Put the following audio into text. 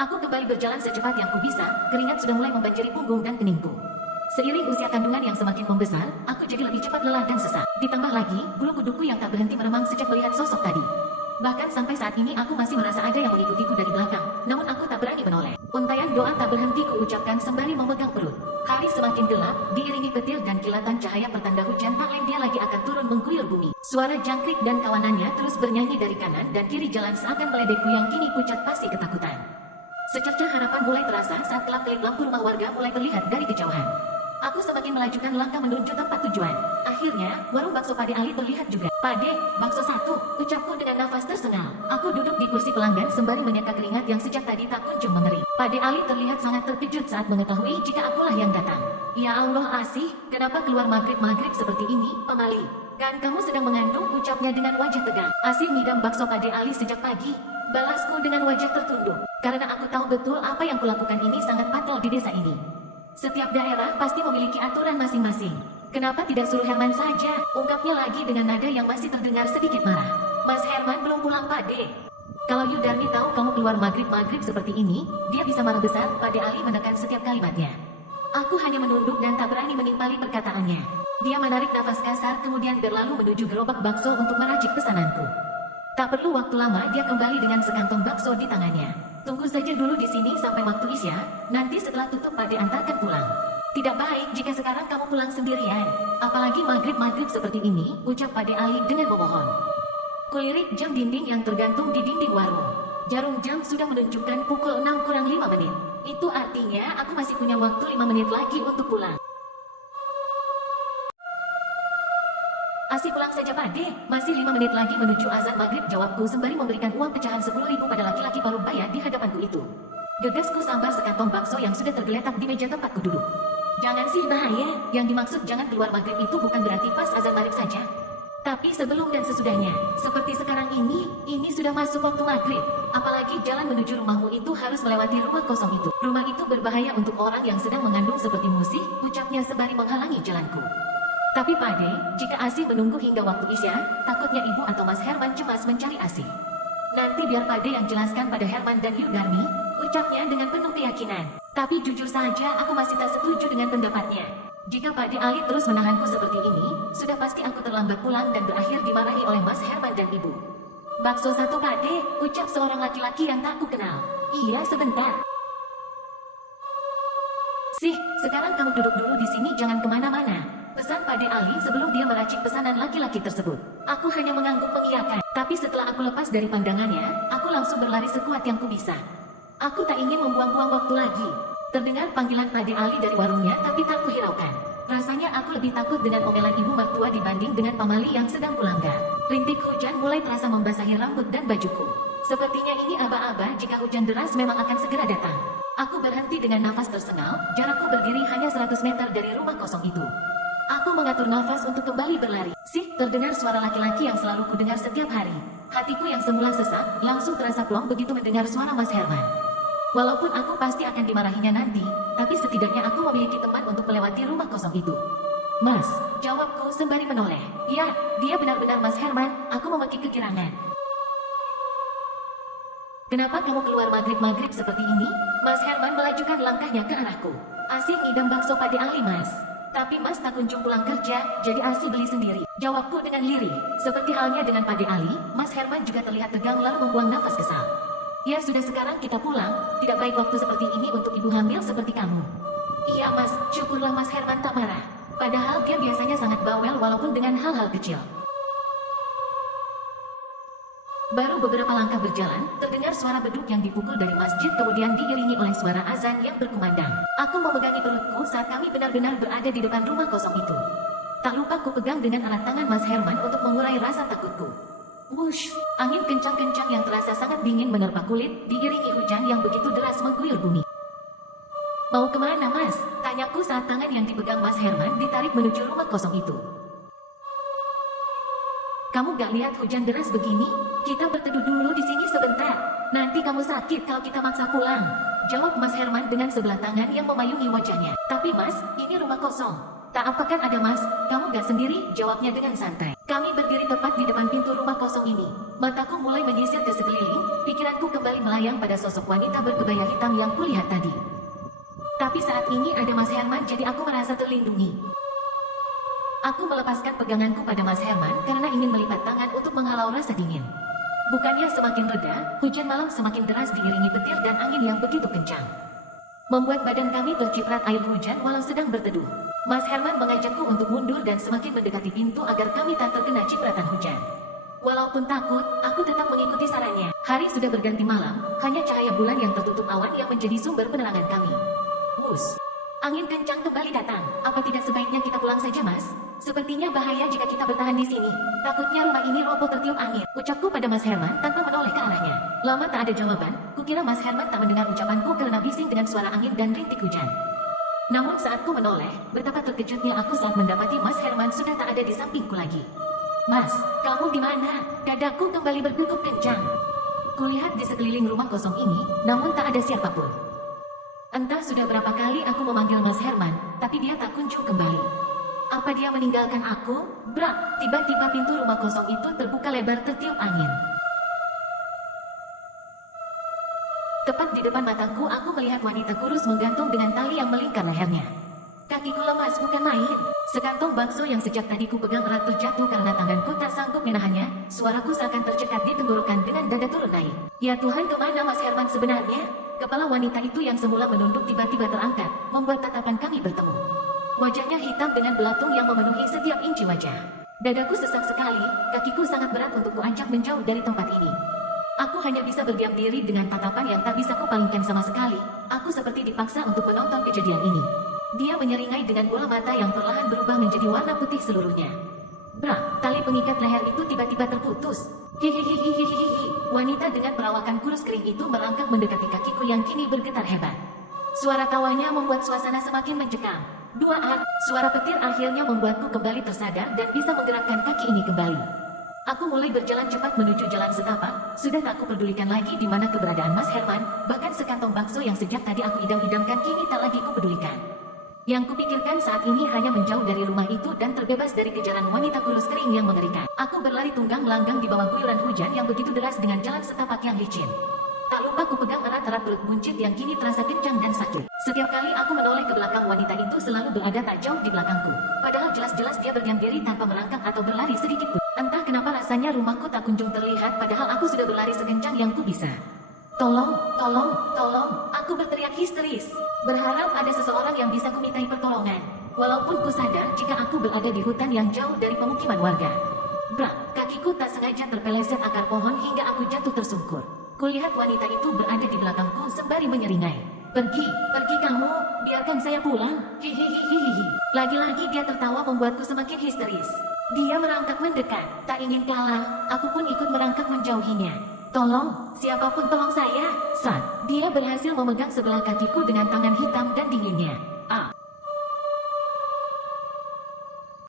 Aku kembali berjalan secepat yang kubisa, keringat sudah mulai membanjiri punggung dan keningku. Seiring usia kandungan yang semakin membesar, aku jadi lebih cepat lelah dan sesak. Ditambah lagi, bulu kuduku yang tak berhenti meremang sejak melihat sosok tadi. Bahkan sampai saat ini aku masih merasa ada yang mengikutiku dari belakang, namun aku tak berani menoleh. Untaian doa tak berhenti kuucapkan sembari memegang perut. Hari semakin gelap, diiringi petir dan kilatan cahaya pertanda hujan tak lain dia lagi akan turun mengguyur bumi. Suara jangkrik dan kawanannya terus bernyanyi dari kanan dan kiri jalan seakan meledekku yang kini pucat pasti ketakutan. Secercah harapan mulai terasa saat kelap-kelip lampu rumah warga mulai terlihat dari kejauhan. Aku semakin melajukan langkah menuju tempat tujuan. Akhirnya, warung bakso Pade Ali terlihat juga. Pade, bakso satu, ucapku dengan nafas tersengal. Aku duduk di kursi pelanggan sembari menyeka keringat yang sejak tadi tak kunjung mengering. Pade Ali terlihat sangat terkejut saat mengetahui jika akulah yang datang. Ya Allah Asih, kenapa keluar maghrib-maghrib seperti ini, pemali? Kan kamu sedang mengandung, ucapnya dengan wajah tegang. Asih ngidam bakso Pade Ali sejak pagi. Balasku dengan wajah tertunduk. Karena aku tahu betul apa yang kulakukan ini sangat fatal di desa ini. Setiap daerah pasti memiliki aturan masing-masing. Kenapa tidak suruh Herman saja? Ungkapnya lagi dengan nada yang masih terdengar sedikit marah. Mas Herman belum pulang Pade. Kalau Yudarmi tahu kamu keluar maghrib-maghrib seperti ini, dia bisa marah besar. Pade Ali menekan setiap kalimatnya. Aku hanya menunduk dan tak berani menimpali perkataannya. Dia menarik nafas kasar kemudian berlalu menuju gerobak bakso untuk meracik pesananku. Tak perlu waktu lama dia kembali dengan sekantong bakso di tangannya. Tunggu saja dulu di sini sampai waktu isya, nanti setelah tutup Pade antarkan pulang. Tidak baik jika sekarang kamu pulang sendirian, apalagi maghrib-maghrib seperti ini, ucap Pade Ali dengan memohon. Kulirik jam dinding yang tergantung di dinding warung. Jarum jam sudah menunjukkan pukul 6 kurang 5 menit. Itu artinya aku masih punya waktu 5 menit lagi untuk pulang. Asih pulang saja Pade, masih 5 menit lagi menuju azan maghrib, jawabku sembari memberikan uang pecahan 10.000 pada laki-laki paruh baya di hadapanku itu. Gegasku sambar sekantong bakso yang sudah tergeletak di meja tempatku duduk. Jangan sih bahaya, yang dimaksud jangan keluar maghrib itu bukan berarti pas azan maghrib saja. Tapi sebelum dan sesudahnya, seperti sekarang ini sudah masuk waktu maghrib. Apalagi jalan menuju rumahmu itu harus melewati rumah kosong itu. Rumah itu berbahaya untuk orang yang sedang mengandung seperti musik, ucapnya sembari menghalangi jalanku. Tapi Pade, jika Asih menunggu hingga waktu isya, takutnya ibu atau Mas Herman cemas mencari Asih. Nanti biar Pade yang jelaskan pada Herman dan Yudarmi, ucapnya dengan penuh keyakinan. Tapi jujur saja aku masih tak setuju dengan pendapatnya. Jika Pade Ali terus menahanku seperti ini, sudah pasti aku terlambat pulang dan berakhir dimarahi oleh Mas Herman dan ibu. Bakso satu Pade, ucap seorang laki-laki yang tak ku kenal. Iya sebentar. Sih, sekarang kamu duduk dulu di sini jangan kemana-mana. Pesan Pade Ali sebelum dia meracik pesanan laki-laki tersebut. Aku hanya mengangguk mengiyakan. Tapi setelah aku lepas dari pandangannya, aku langsung berlari sekuat yang kubisa. Aku tak ingin membuang-buang waktu lagi. Terdengar panggilan Pade Ali dari warungnya tapi tak kuhiraukan. Rasanya aku lebih takut dengan omelan ibu mertua dibanding dengan pamali yang sedang kulanggar. Rintik hujan mulai terasa membasahi rambut dan bajuku. Sepertinya ini aba-aba jika hujan deras memang akan segera datang. Aku berhenti dengan nafas tersengal, jarakku berdiri hanya 100 meter dari rumah kosong itu. Aku mengatur nafas untuk kembali berlari. Sih, terdengar suara laki-laki yang selalu kudengar setiap hari. Hatiku yang semula sesak, langsung terasa plong begitu mendengar suara Mas Herman. Walaupun aku pasti akan dimarahinya nanti, tapi setidaknya aku memiliki teman untuk melewati rumah kosong itu. Mas, jawabku sembari menoleh. Ya, dia benar-benar Mas Herman, aku memiliki kekirangan. Kenapa kamu keluar maghrib-maghrib seperti ini? Mas Herman melajukan langkahnya ke arahku. Asih ngidam bakso Pade Ali Mas. Tapi Mas tak kunjung pulang kerja, jadi Asih beli sendiri. Jawabku dengan lirih. Seperti halnya dengan Pade Ali, Mas Herman juga terlihat tegang lalu membuang nafas kesal. Ya sudah sekarang kita pulang, tidak baik waktu seperti ini untuk ibu hamil seperti kamu. Iya Mas, syukurlah Mas Herman tak marah. Padahal dia biasanya sangat bawel walaupun dengan hal-hal kecil. Baru beberapa langkah berjalan, terdengar suara beduk yang dipukul dari masjid kemudian diiringi oleh suara azan yang berkumandang. Aku memegangi perutku saat kami benar-benar berada di depan rumah kosong itu. Tak lupa ku pegang dengan erat tangan Mas Herman untuk mengurai rasa takutku. Wush, angin kencang-kencang yang terasa sangat dingin menerpa kulit, diiringi hujan yang begitu deras mengguyur bumi. Mau kemana Mas? Tanyaku saat tangan yang dipegang Mas Herman ditarik menuju rumah kosong itu. Kamu gak lihat hujan deras begini? Kita berteduh dulu di sini sebentar. Nanti kamu sakit kalau kita maksa pulang. Jawab Mas Herman dengan sebelah tangan yang memayungi wajahnya. Tapi Mas, ini rumah kosong. Tak apakan ada Mas, kamu gak sendiri, jawabnya dengan santai. Kami berdiri tepat di depan pintu rumah kosong ini. Mataku mulai menyisir ke sekeliling, pikiranku kembali melayang pada sosok wanita berkebaya hitam yang kulihat tadi. Tapi saat ini ada Mas Herman, jadi aku merasa terlindungi. Aku melepaskan peganganku pada Mas Herman karena ingin melipat tangan untuk menghalau rasa dingin. Bukannya semakin reda, hujan malam semakin deras diiringi petir dan angin yang begitu kencang, membuat badan kami berciprat air hujan walau sedang berteduh. Mas Herman mengajakku untuk mundur dan semakin mendekati pintu agar kami tak terkena cipratan hujan. Walaupun takut, aku tetap mengikuti sarannya. Hari sudah berganti malam, hanya cahaya bulan yang tertutup awan yang menjadi sumber penerangan kami. Wus! Angin kencang kembali datang. Apa tidak sebaiknya kita pulang saja, Mas? Sepertinya bahaya jika kita bertahan di sini. Takutnya rumah ini roboh tertiup angin. Ucapku pada Mas Herman tanpa menoleh ke arahnya. Lama tak ada jawaban, kukira Mas Herman tak mendengar ucapanku karena bising dengan suara angin dan rintik hujan. Namun saat ku menoleh, betapa terkejutnya aku saat mendapati Mas Herman sudah tak ada di sampingku lagi. Mas, kamu di mana? Dadaku kembali berdegup kencang. Kulihat di sekeliling rumah kosong ini, namun tak ada siapapun. Entah sudah berapa kali aku memanggil Mas Herman, tapi dia tak kunjung kembali. Apa dia meninggalkan aku? Brak! Tiba-tiba pintu rumah kosong itu terbuka lebar tertiup angin. Tepat di depan mataku, aku melihat wanita kurus menggantung dengan tali yang melingkar lehernya. Kakiku lemas bukan main. Sekantong bakso yang sejak tadi ku pegang erat terjatuh karena tanganku tak sanggup menahannya. Suaraku seakan tercekat di tenggorokan dengan dada turun naik. Ya Tuhan, kemana Mas Herman sebenarnya? Kepala wanita itu yang semula menunduk tiba-tiba terangkat, membuat tatapan kami bertemu. Wajahnya hitam dengan belatung yang memenuhi setiap inci wajah. Dadaku sesak sekali, kakiku sangat berat untuk kuajak menjauh dari tempat ini. Aku hanya bisa berdiam diri dengan tatapan yang tak bisa kupalingkan sama sekali. Aku seperti dipaksa untuk menonton kejadian ini. Dia menyeringai dengan bola mata yang perlahan berubah menjadi warna putih seluruhnya. Brak, tali pengikat leher itu tiba-tiba terputus. Hihihihihihihi. Wanita dengan perawakan kurus kering itu merangkak mendekati kakiku yang kini bergetar hebat. Suara tawanya membuat suasana semakin mencekam. Suara petir akhirnya membuatku kembali tersadar dan bisa menggerakkan kaki ini kembali. Aku mulai berjalan cepat menuju jalan setapak. Sudah tak kupedulikan lagi di mana keberadaan Mas Herman. Bahkan sekantong bakso yang sejak tadi aku idam-idamkan kini tak lagi kupedulikan. Yang kupikirkan saat ini hanya menjauh dari rumah itu dan terbebas dari kejaran wanita kurus kering yang mengerikan. Aku berlari tunggang langgang di bawah guyuran hujan yang begitu deras dengan jalan setapak yang licin. Tak lupa ku pegang erat-erat perut buncit yang kini terasa kencang dan sakit. Setiap kali aku menoleh ke belakang, wanita itu selalu berada tak jauh di belakangku. Padahal jelas-jelas dia berdiam diri tanpa merangkak atau berlari sedikit pun. Entah kenapa rasanya rumahku tak kunjung terlihat padahal aku sudah berlari sekencang yang ku bisa. Tolong, tolong, tolong, aku berteriak histeris. Berharap ada seseorang yang bisa kumintai pertolongan. Walaupun ku sadar jika aku berada di hutan yang jauh dari pemukiman warga. Brak, kakiku tak sengaja terpeleset akar pohon hingga aku jatuh tersungkur. Kulihat wanita itu berada di belakangku sembari menyeringai. Pergi kamu, biarkan saya pulang. Hihihihihi. Lagi-lagi dia tertawa membuatku semakin histeris. Dia merangkak mendekat, tak ingin kalah, aku pun ikut merangkak menjauhinya. Tolong, siapapun tolong saya. Saat dia berhasil memegang sebelah kakiku dengan tangan hitam dan dinginnya.